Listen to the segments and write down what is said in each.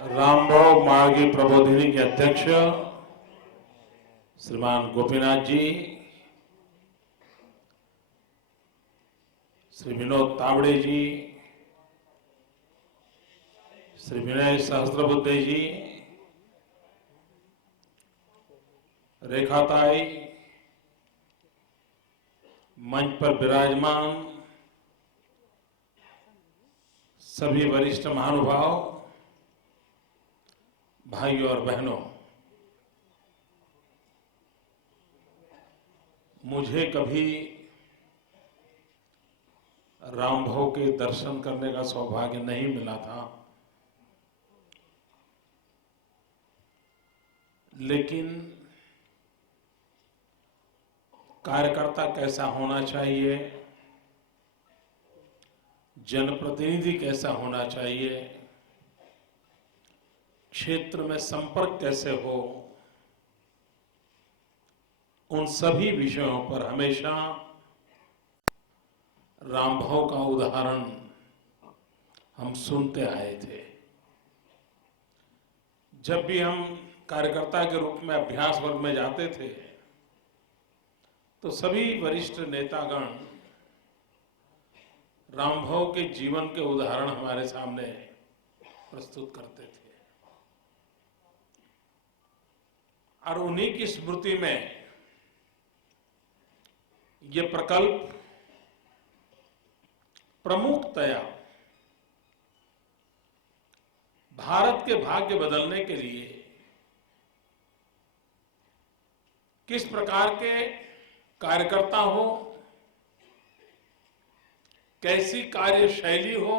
रामभाव मार्गी प्रबोधिनी के अध्यक्ष श्रीमान गोपीनाथ जी, श्री विनोद तावड़े जी, श्री विनय सहस्त्रबुद्धे जी, रेखाताई, मंच पर विराजमान सभी वरिष्ठ महानुभाव, भाइयों और बहनों, मुझे कभी रामभाव के दर्शन करने का सौभाग्य नहीं मिला था, लेकिन कार्यकर्ता कैसा होना चाहिए, जनप्रतिनिधि कैसा होना चाहिए, क्षेत्र में संपर्क कैसे हो, उन सभी विषयों पर हमेशा रामभाव का उदाहरण हम सुनते आए थे। जब भी हम कार्यकर्ता के रूप में अभ्यास वर्ग में जाते थे तो सभी वरिष्ठ नेतागण रामभाव के जीवन के उदाहरण हमारे सामने प्रस्तुत करते थे और उन्हीं की स्मृति में ये प्रकल्प प्रमुखतया भारत के भाग्य बदलने के लिए किस प्रकार के कार्यकर्ता हो, कैसी कार्यशैली हो,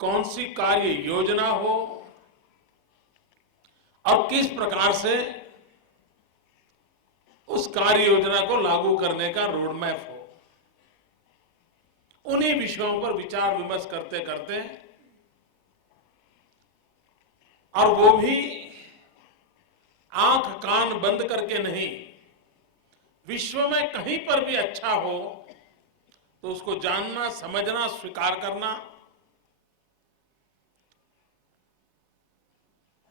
कौन सी कार्य योजना हो और किस प्रकार से उस कार्य योजना को लागू करने का रोड मैप हो, उन्हीं विषयों पर विचार विमर्श करते करते और वो भी आंख कान बंद करके नहीं, विश्व में कहीं पर भी अच्छा हो तो उसको जानना, समझना, स्वीकार करना,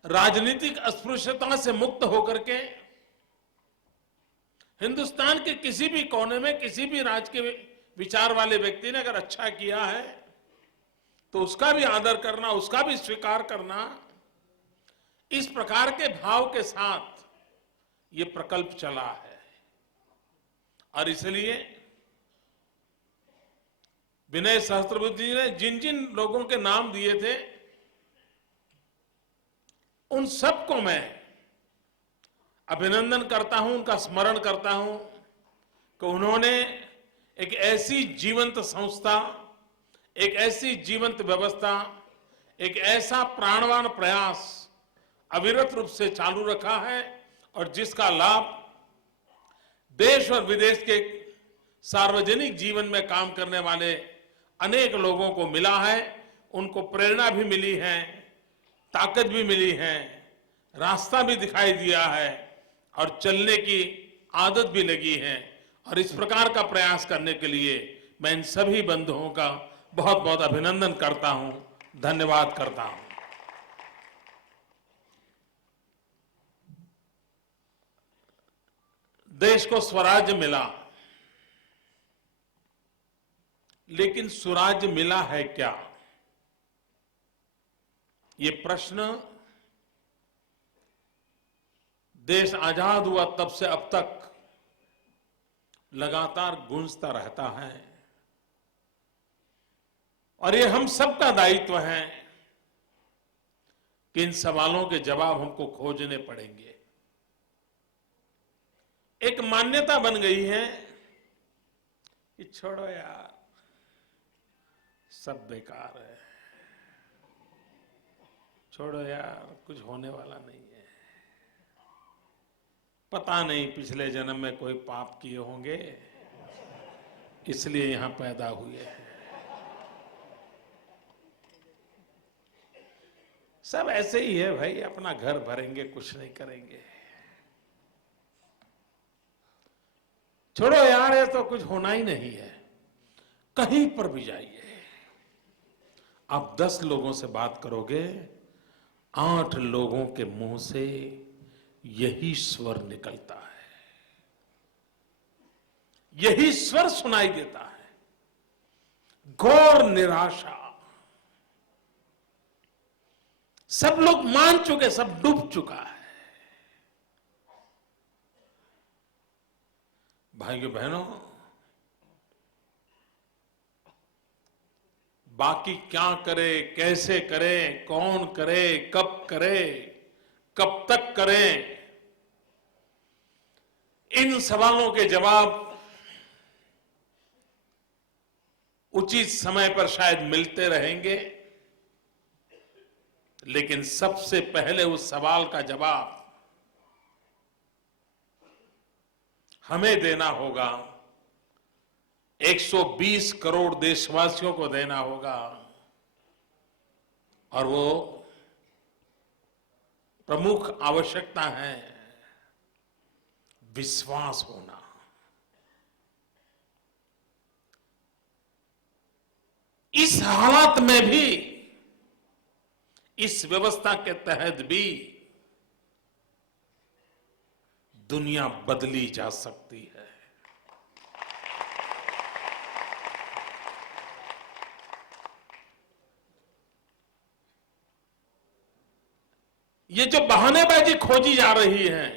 राजनीतिक अस्पृश्यता से मुक्त होकर के हिंदुस्तान के किसी भी कोने में किसी भी राज्य के विचार वाले व्यक्ति ने अगर अच्छा किया है तो उसका भी आदर करना, उसका भी स्वीकार करना, इस प्रकार के भाव के साथ ये प्रकल्प चला है। और इसलिए विनय सहस्त्रबुद्धे जी ने जिन जिन लोगों के नाम दिए थे उन सबको मैं अभिनंदन करता हूं, उनका स्मरण करता हूं कि उन्होंने एक ऐसी जीवंत संस्था, एक ऐसी जीवंत व्यवस्था, एक ऐसा प्राणवान प्रयास अविरत रूप से चालू रखा है और जिसका लाभ देश और विदेश के सार्वजनिक जीवन में काम करने वाले अनेक लोगों को मिला है। उनको प्रेरणा भी मिली है, ताकत भी मिली है, रास्ता भी दिखाई दिया है और चलने की आदत भी लगी है। और इस प्रकार का प्रयास करने के लिए मैं इन सभी बंधुओं का बहुत बहुत अभिनंदन करता हूं, धन्यवाद करता हूं। देश को स्वराज्य मिला, लेकिन सुराज्य मिला है क्या, ये प्रश्न देश आजाद हुआ तब से अब तक लगातार गूंजता रहता है और ये हम सबका दायित्व है कि इन सवालों के जवाब हमको खोजने पड़ेंगे। एक मान्यता बन गई है कि छोड़ो यार, सब बेकार है, छोड़ो यार, कुछ होने वाला नहीं है, पता नहीं पिछले जन्म में कोई पाप किए होंगे इसलिए यहां पैदा हुए हैं। सब ऐसे ही है भाई, अपना घर भरेंगे, कुछ नहीं करेंगे, छोड़ो यार, ये तो कुछ होना ही नहीं है। कहीं पर भी जाइए, आप 10 लोगों से बात करोगे, 8 लोगों के मुंह से यही स्वर निकलता है, यही स्वर सुनाई देता है, घोर निराशा। सब लोग मान चुके, सब डूब चुका है। भाइयों बहनों, बाकी क्या करे, कैसे करे, कौन करे, कब तक करें, इन सवालों के जवाब उचित समय पर शायद मिलते रहेंगे, लेकिन सबसे पहले उस सवाल का जवाब हमें देना होगा, 120 करोड़ देशवासियों को देना होगा, और वो प्रमुख आवश्यकता है विश्वास होना। इस हालात में भी, इस व्यवस्था के तहत भी दुनिया बदली जा सकती है। ये जो बहानेबाजी खोजी जा रही है,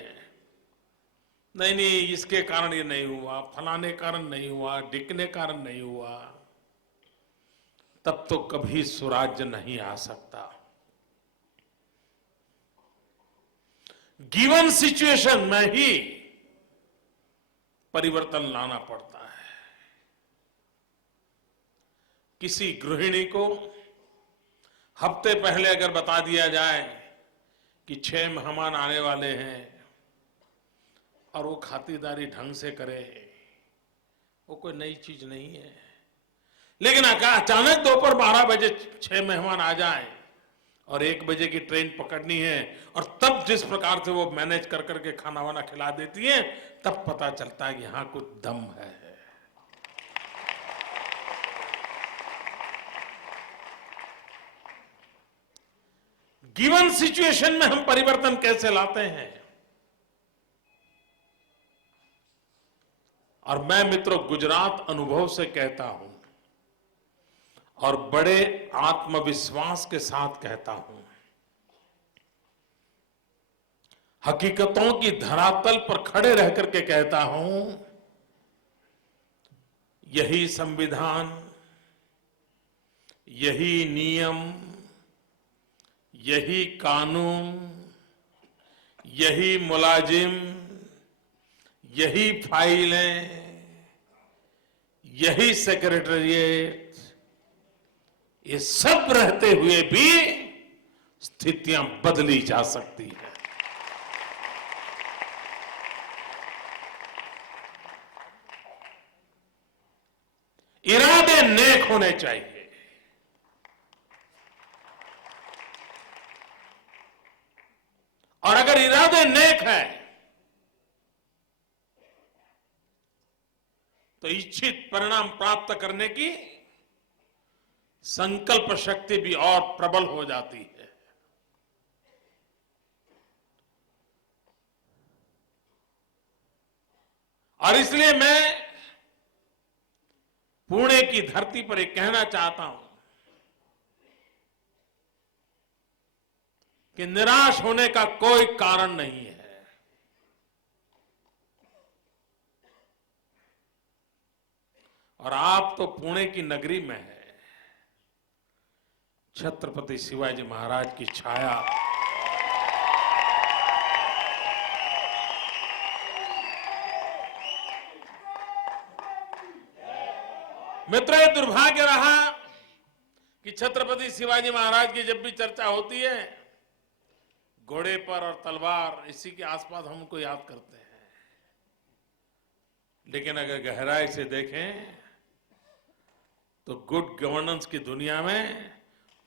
नहीं इसके कारण ये नहीं हुआ, फलाने कारण नहीं हुआ, ढिकने कारण नहीं हुआ, तब तो कभी सुराज्य नहीं आ सकता। गिवन सिचुएशन में ही परिवर्तन लाना पड़ता है। किसी गृहिणी को हफ्ते पहले अगर बता दिया जाए कि 6 मेहमान आने वाले हैं और वो खातिरदारी ढंग से करे, वो कोई नई चीज नहीं है। लेकिन अचानक दोपहर 12 बजे 6 मेहमान आ जाए और 1 बजे की ट्रेन पकड़नी है, और तब जिस प्रकार से वो मैनेज कर करके खाना वाना खिला देती है, तब पता चलता है कि यहां कुछ दम है। गिवन सिचुएशन में हम परिवर्तन कैसे लाते हैं? और मैं मित्रों गुजरात अनुभव से कहता हूं और बड़े आत्मविश्वास के साथ कहता हूं, हकीकतों की धरातल पर खड़े रह करके कहता हूं, यही संविधान, यही नियम, यही कानून, यही मुलाजिम, यही फाइलें, यही सेक्रेटेरिएट, ये सब रहते हुए भी स्थितियां बदली जा सकती है। इरादे नेक होने चाहिए, और अगर इरादे नेक है तो इच्छित परिणाम प्राप्त करने की संकल्प शक्ति भी और प्रबल हो जाती है। और इसलिए मैं पुणे की धरती पर एक कहना चाहता हूं कि निराश होने का कोई कारण नहीं है। और आप तो पुणे की नगरी में है, छत्रपति शिवाजी महाराज की छाया, मित्रों ये दुर्भाग्य रहा कि छत्रपति शिवाजी महाराज की जब भी चर्चा होती है, घोड़े पर और तलवार इसी के आसपास हम उनको याद करते हैं। लेकिन अगर गहराई से देखें तो गुड गवर्नेंस की दुनिया में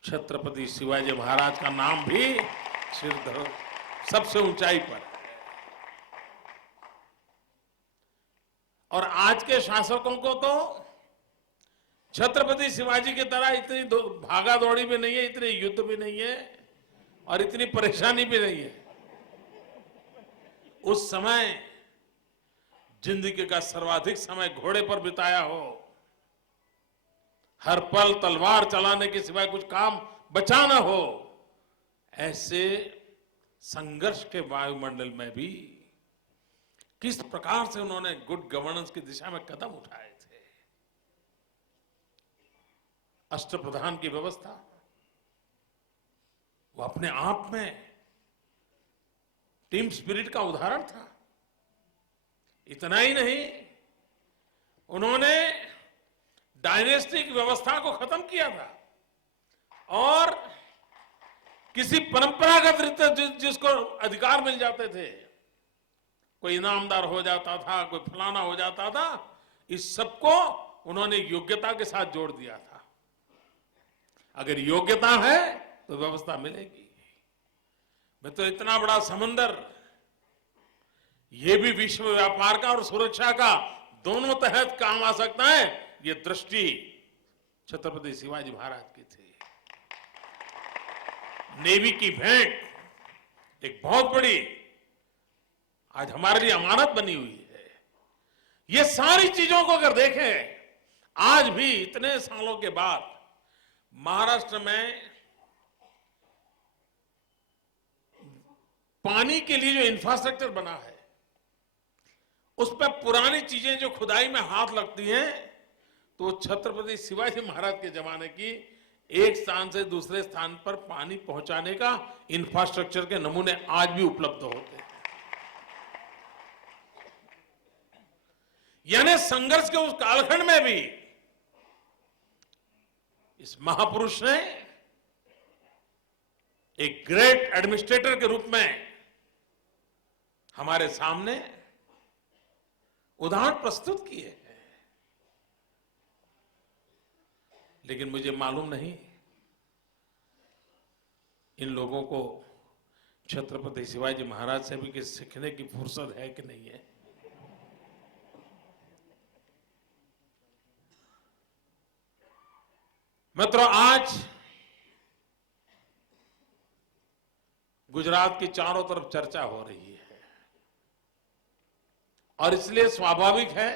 छत्रपति शिवाजी महाराज का नाम भी सिरधर सबसे ऊंचाई पर है। और आज के शासकों को तो छत्रपति शिवाजी की तरह इतनी भागा दौड़ी भी नहीं है, इतने युद्ध भी नहीं है और इतनी परेशानी भी नहीं है। उस समय जिंदगी का सर्वाधिक समय घोड़े पर बिताया हो, हर पल तलवार चलाने के सिवाय कुछ काम बचा ना हो, ऐसे संघर्ष के वायुमंडल में भी किस प्रकार से उन्होंने गुड गवर्नेंस की दिशा में कदम उठाए थे। अष्टप्रधान की व्यवस्था वो अपने आप में टीम स्पिरिट का उदाहरण था। इतना ही नहीं, उन्होंने डायनेस्टिक व्यवस्था को खत्म किया था और किसी परंपरागत रीति जिसको अधिकार मिल जाते थे, कोई इनामदार हो जाता था, कोई फलाना हो जाता था, इस सबको उन्होंने योग्यता के साथ जोड़ दिया था। अगर योग्यता है तो व्यवस्था मिलेगी। मैं तो इतना बड़ा समंदर, ये भी विश्व व्यापार का और सुरक्षा का दोनों तहत काम आ सकता है, ये दृष्टि छत्रपति शिवाजी महाराज की थी। नेवी की भेंट एक बहुत बड़ी आज हमारे लिए अमानत बनी हुई है। ये सारी चीजों को अगर देखें, आज भी इतने सालों के बाद महाराष्ट्र में पानी के लिए जो इंफ्रास्ट्रक्चर बना है, उस पर पुरानी चीजें जो खुदाई में हाथ लगती हैं, तो छत्रपति शिवाजी महाराज के जमाने की एक स्थान से दूसरे स्थान पर पानी पहुंचाने का इंफ्रास्ट्रक्चर के नमूने आज भी उपलब्ध होते हैं। यानी संघर्ष के उस कालखंड में भी इस महापुरुष ने एक ग्रेट एडमिनिस्ट्रेटर के रूप में हमारे सामने उदाहरण प्रस्तुत किए हैं। लेकिन मुझे मालूम नहीं इन लोगों को छत्रपति शिवाजी महाराज से भी कुछ सीखने की फुर्सत है कि नहीं है। मित्रों, आज गुजरात की चारों तरफ चर्चा हो रही है और इसलिए स्वाभाविक है,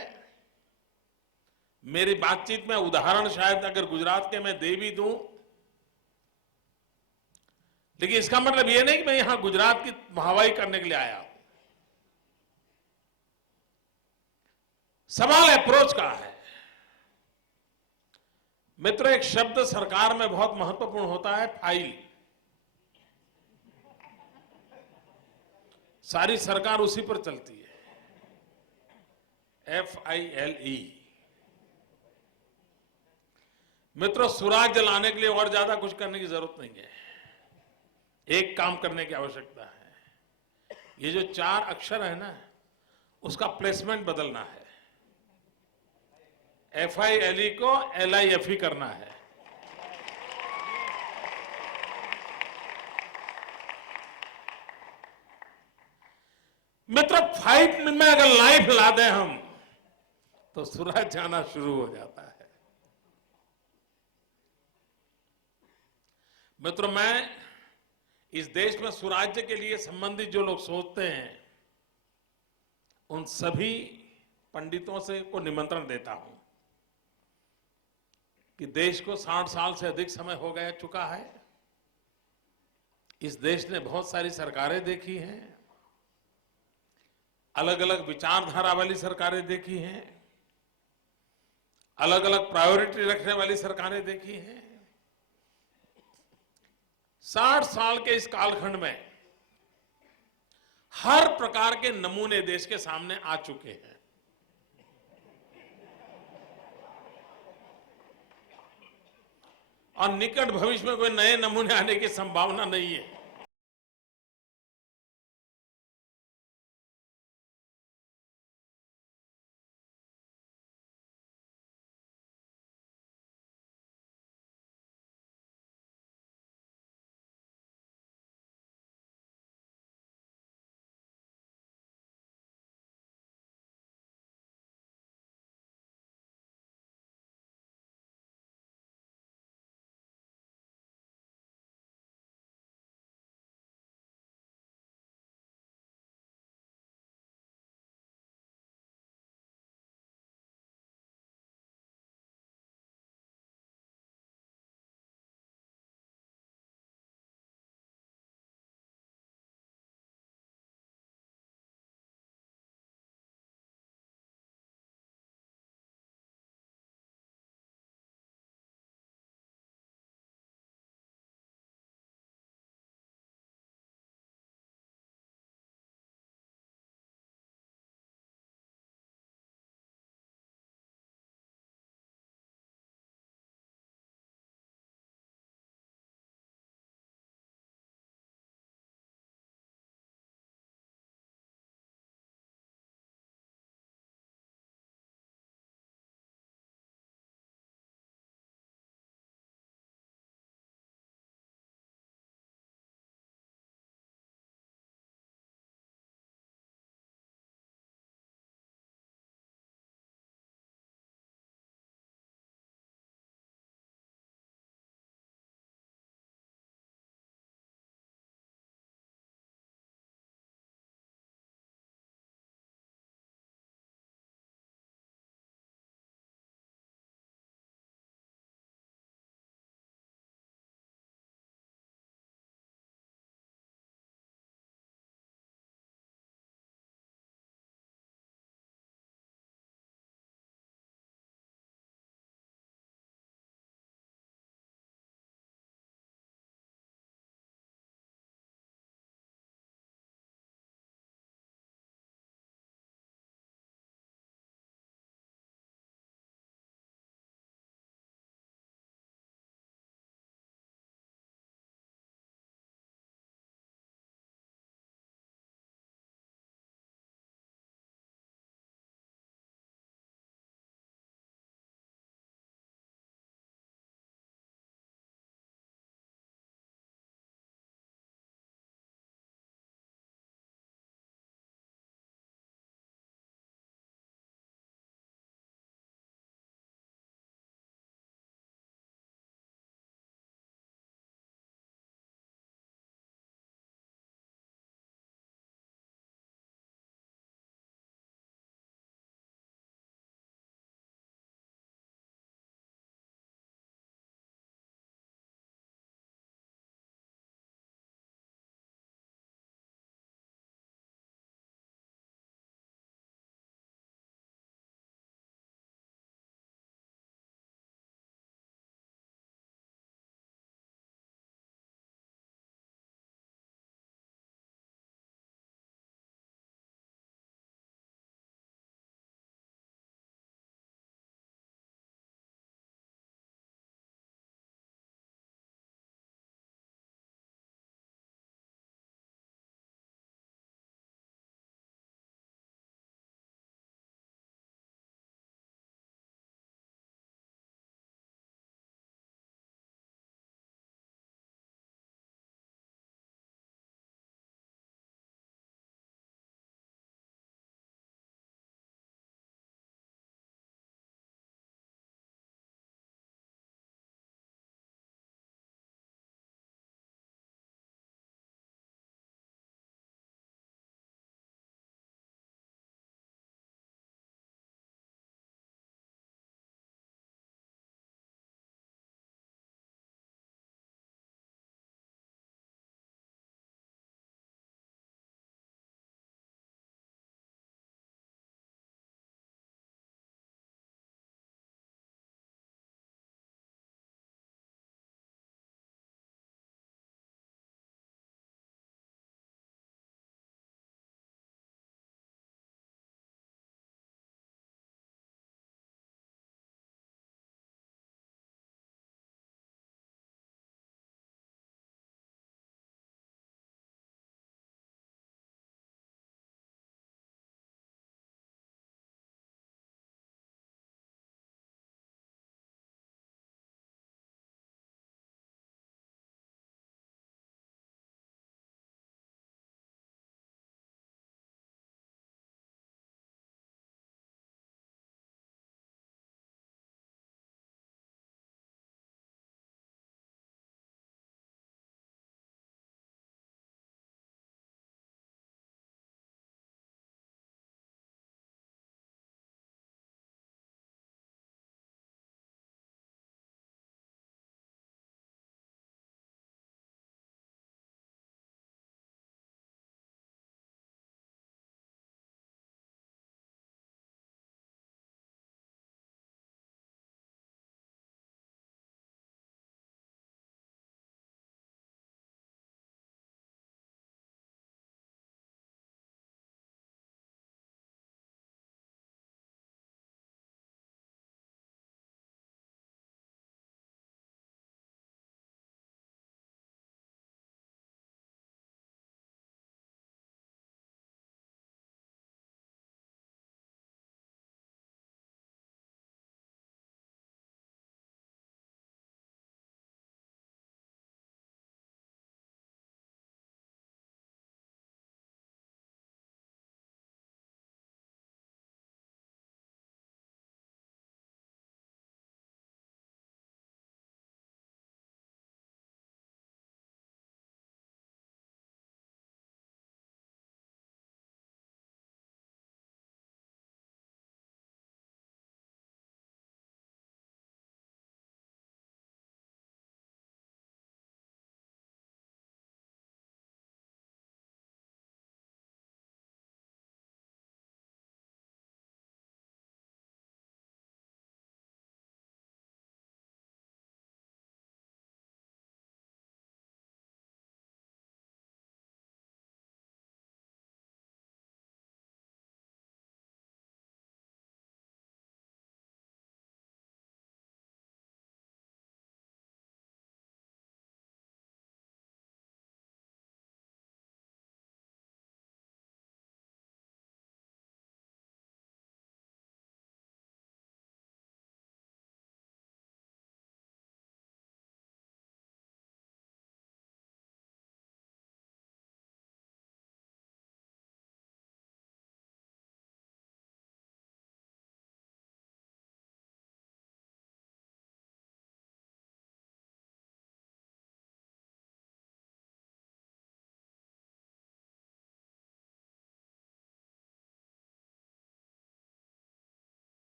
मेरी बातचीत में उदाहरण शायद अगर गुजरात के मैं दे भी दूं, लेकिन इसका मतलब यह नहीं कि मैं यहां गुजरात की वाहवाही करने के लिए आया हूं। सवाल अप्रोच का है। मित्रों, एक शब्द सरकार में बहुत महत्वपूर्ण होता है, फाइल। सारी सरकार उसी पर चलती है, FILE। मित्रों, सुराज्य लाने के लिए और ज्यादा कुछ करने की जरूरत नहीं है। एक काम करने की आवश्यकता है, ये जो 4 अक्षर है ना, उसका प्लेसमेंट बदलना है। FILE को LIFE करना है। मित्रों, फाइट में अगर लाइफ ला दें हम, तो सूरज जाना शुरू हो जाता है। मित्रों, मैं इस देश में स्वराज्य के लिए संबंधित जो लोग सोचते हैं, उन सभी पंडितों से को निमंत्रण देता हूं कि देश को 60 साल से अधिक समय हो गया चुका है। इस देश ने बहुत सारी सरकारें देखी हैं, अलग अलग विचारधारा वाली सरकारें देखी हैं, अलग अलग प्रायोरिटी रखने वाली सरकारें देखी हैं। 60 साल के इस कालखंड में हर प्रकार के नमूने देश के सामने आ चुके हैं। और निकट भविष्य में कोई नए नमूने आने की संभावना नहीं है।